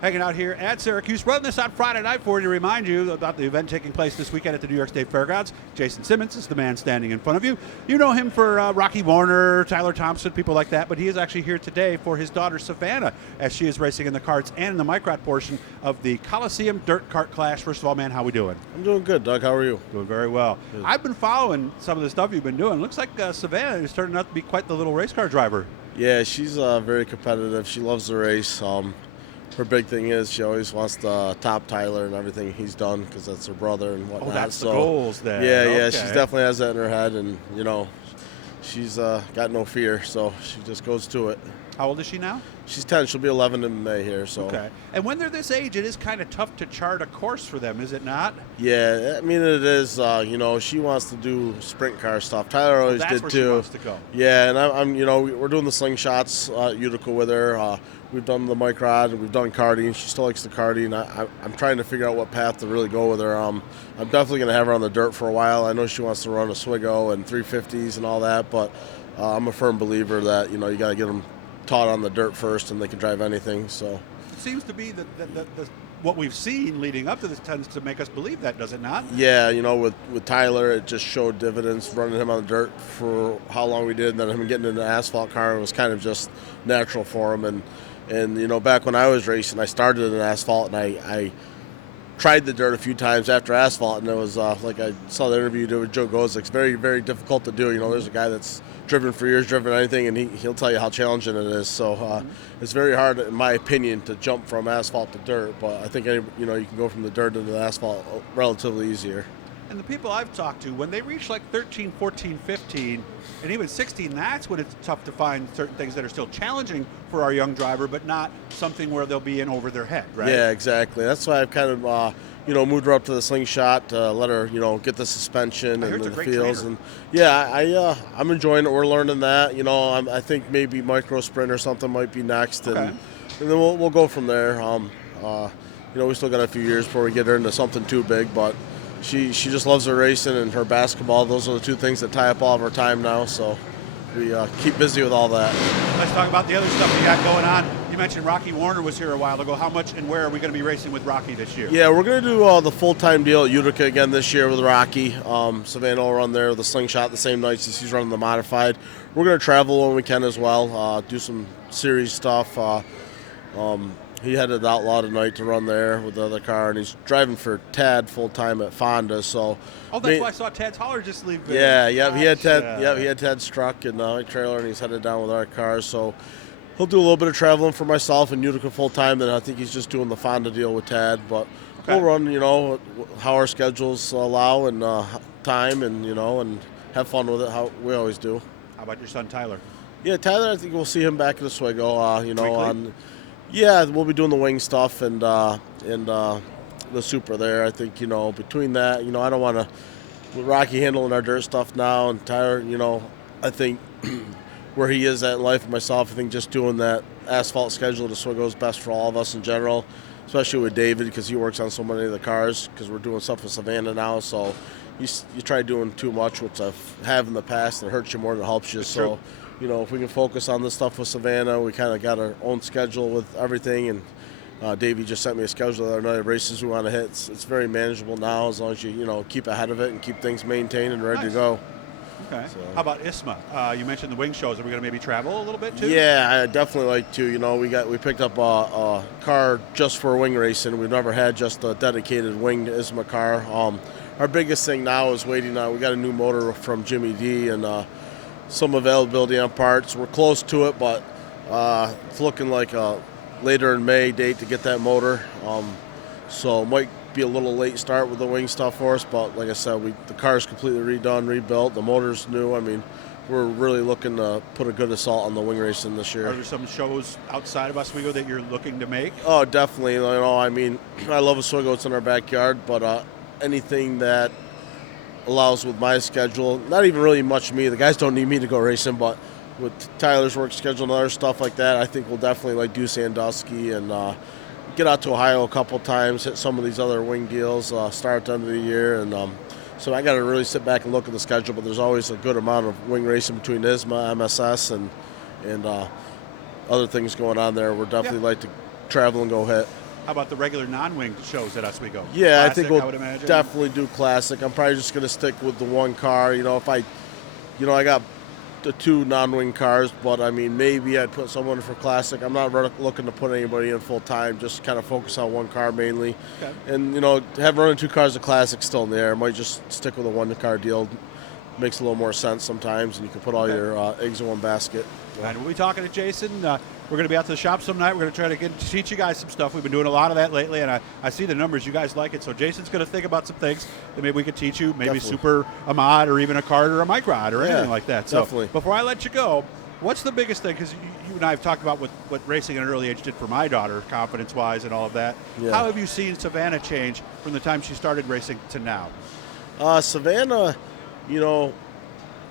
hanging out here at Syracuse, running this on Friday night for you to remind you about the event taking place this weekend at the New York State Fairgrounds. Jason Simmons is the man standing in front of you. You know him for Rocky Warner, Tyler Thompson, people like that, but he is actually here today for his daughter Savannah as she is racing in the karts and in the microt portion of the Coliseum Dirt Kart Clash. First of all, man, how we doing? I'm doing good, Doug. How are you? Doing very well. Good. I've been following some of the stuff you've been doing. Looks like Savannah is turning out to be quite the little race car driver. Yeah, she's very competitive. She loves the race. Her big thing is she always wants to top Tyler and everything he's done because that's her brother and whatnot. Oh, that's the goals there. Yeah, she definitely has that in her head, and she's got no fear, so she just goes to it. How old is she now? She's 10. She'll be 11 in May here. So. Okay. And when they're this age, it is kind of tough to chart a course for them, is it not? Yeah, I mean it is. She wants to do sprint car stuff. Tyler always that's did where too. She wants to go. Yeah, and I'm we're doing the slingshots at Utica with her. We've done the microd, we've done karting. She still likes the karting. I'm trying to figure out what path to really go with her. I'm definitely going to have her on the dirt for a while. I know she wants to run a Swigo and 350s and all that, but I'm a firm believer that you got to get them taught on the dirt first, and they can drive anything. So it seems to be that what we've seen leading up to this tends to make us believe that, does it not? Yeah, with Tyler, it just showed dividends running him on the dirt for how long we did, and then him getting in the asphalt car. It was kind of just natural for him. And back when I was racing, I started in asphalt, and I tried the dirt a few times after asphalt, and it was like I saw the interview you did with Joe Gozik. It's very, very difficult to do. There's a guy that's driven for years, driven anything, and he'll tell you how challenging it is. So it's very hard, in my opinion, to jump from asphalt to dirt. But I think you can go from the dirt into the asphalt relatively easier. And the people I've talked to, when they reach like 13, 14, 15, and even 16, that's when it's tough to find certain things that are still challenging for our young driver, but not something where they'll be in over their head, right? Yeah, exactly. That's why I've kind of, moved her up to the slingshot, let her, get the suspension and the feels. And yeah, I'm enjoying it. We're learning that. I think maybe micro sprint or something might be next, and then we'll go from there. We still got a few years before we get her into something too big, but she just loves her racing and her basketball. Those are the two things that tie up all of our time now, so we keep busy with all that. Let's talk about the other stuff you got going on. You mentioned Rocky Warner was here a while ago. How much and where are we going to be racing with Rocky this year? Yeah, we're going to do the full-time deal at Utica again this year with Rocky. Savannah will run there with the slingshot the same nights as he's running the modified. We're going to travel when we can as well, do some series stuff. He headed Outlaw tonight to run there with the other car, and he's driving for Tad full-time at Fonda. So, that's why I saw Tad's hauler just leave. He had Tad. He had Tad's truck and trailer, and he's headed down with our cars. So he'll do a little bit of traveling for myself and Utica full-time. Then I think he's just doing the Fonda deal with Tad. But we'll run, how our schedules allow and time, and and have fun with it, how we always do. How about your son Tyler? Yeah, Tyler. I think we'll see him back at the Swigo. Yeah, we'll be doing the wing stuff and the Supra there. I think, between that, I don't want to – with Rocky handling our dirt stuff now and Tyler, I think where he is at in life and myself, I think just doing that asphalt schedule to Swigo is best for all of us in general, especially with David because he works on so many of the cars because we're doing stuff with Savannah now. So you try doing too much, which I have in the past, and it hurts you more than it helps you. So – if we can focus on this stuff with Savannah, we kind of got our own schedule with everything. And Davey just sent me a schedule the other night of races we want to hit. It's very manageable now as long as you keep ahead of it and keep things maintained and ready to go. Okay. So. How about ISMA? You mentioned the wing shows. Are we going to maybe travel a little bit too? Yeah, I definitely like to. We picked up a car just for wing racing. We've never had just a dedicated winged ISMA car. Our biggest thing now is waiting on. We got a new motor from Jimmy D and some availability on parts. We're close to it, but it's looking like a later in May date to get that motor. So it might be a little late start with the wing stuff for us, but like I said, the car's completely redone, rebuilt. The motor's new. I mean, we're really looking to put a good assault on the wing racing this year. Are there some shows outside of Oswego that you're looking to make? Oh, definitely. I love Oswego. It's in our backyard, but anything that allows with my schedule, not even really much me. The guys don't need me to go racing, but with Tyler's work schedule and other stuff like that, I think we'll definitely do Sandusky and get out to Ohio a couple times, hit some of these other wing deals, start at the end of the year. And so I got to really sit back and look at the schedule, but there's always a good amount of wing racing between ISMA, MSS, and other things going on there. We're definitely like to travel and go hit. How about the regular non-wing shows at Oswego? Yeah, Classic, I think we'll would imagine. definitely do classic. I'm probably just going to stick with the one car. If I got the 2 non-wing cars, but I mean, maybe I'd put someone for classic. I'm not looking to put anybody in full time, just kind of focus on one car mainly. Okay. And, have running 2 cars of classic still in the air. Might just stick with a 1-car deal. Makes a little more sense sometimes, and you can put all your eggs in one basket. And we'll be talking to Jason. We're going to be out to the shop some night. We're going to try to teach you guys some stuff. We've been doing a lot of that lately, and I see the numbers. You guys like it. So Jason's going to think about some things that maybe we could teach you, maybe Definitely. a mod or even a kart or a mic rod or anything like that. So definitely. Before I let you go, what's the biggest thing? Because you and I have talked about what racing at an early age did for my daughter, confidence-wise and all of that. Yeah. How have you seen Savannah change from the time she started racing to now? Savannah,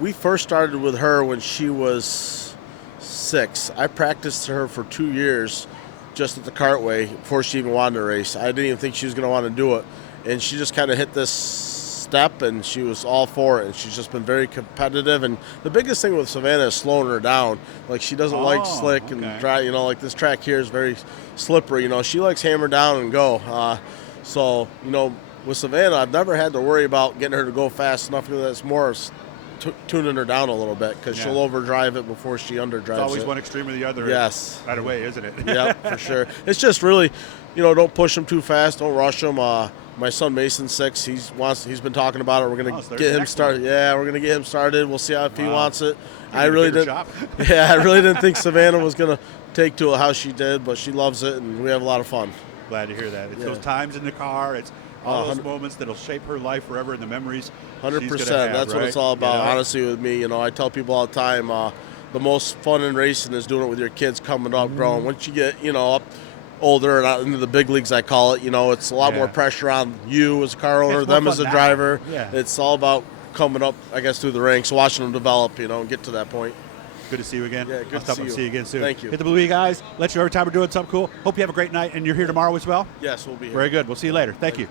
we first started with her when she was 6. I practiced her for 2 years just at the cartway before she even wanted to race. I didn't even think she was going to want to do it. And she just kind of hit this step, and she was all for it. And she's just been very competitive. And the biggest thing with Savannah is slowing her down. Like, she doesn't like slick and dry. Like this track here is very slippery. She likes hammer down and go. So, with Savannah, I've never had to worry about getting her to go fast enough. That's more tuning her down a little bit because she'll overdrive it before she underdrives it. It's always one extreme or the other. Yes. Right away, isn't it? Yeah, for sure. It's just really, don't push them too fast. Don't rush them. My son Mason's 6. He's been talking about it. We're gonna get him started. Yeah, we're gonna get him started. We'll see if he wants it. I really didn't. Yeah, I really didn't think Savannah was gonna take to it how she did, but she loves it, and we have a lot of fun. Glad to hear that. It's those times in the car. It's all those moments that'll shape her life forever in the memories. 100%. That's what it's all about. Honestly, with me, I tell people all the time, the most fun in racing is doing it with your kids coming up, growing. Once you get, up older and out into the big leagues, I call it, it's a lot more pressure on you as a car owner, them as a driver. Yeah. It's all about coming up, I guess, through the ranks, watching them develop, and get to that point. Good to see you again. Yeah, good I'll to see you again soon. Thank you. Hit the Blue E, guys. Let you know every time we're doing something cool. Hope you have a great night, and you're here tomorrow as well. Yes, we'll be here. Very good. We'll see you later. Thank you.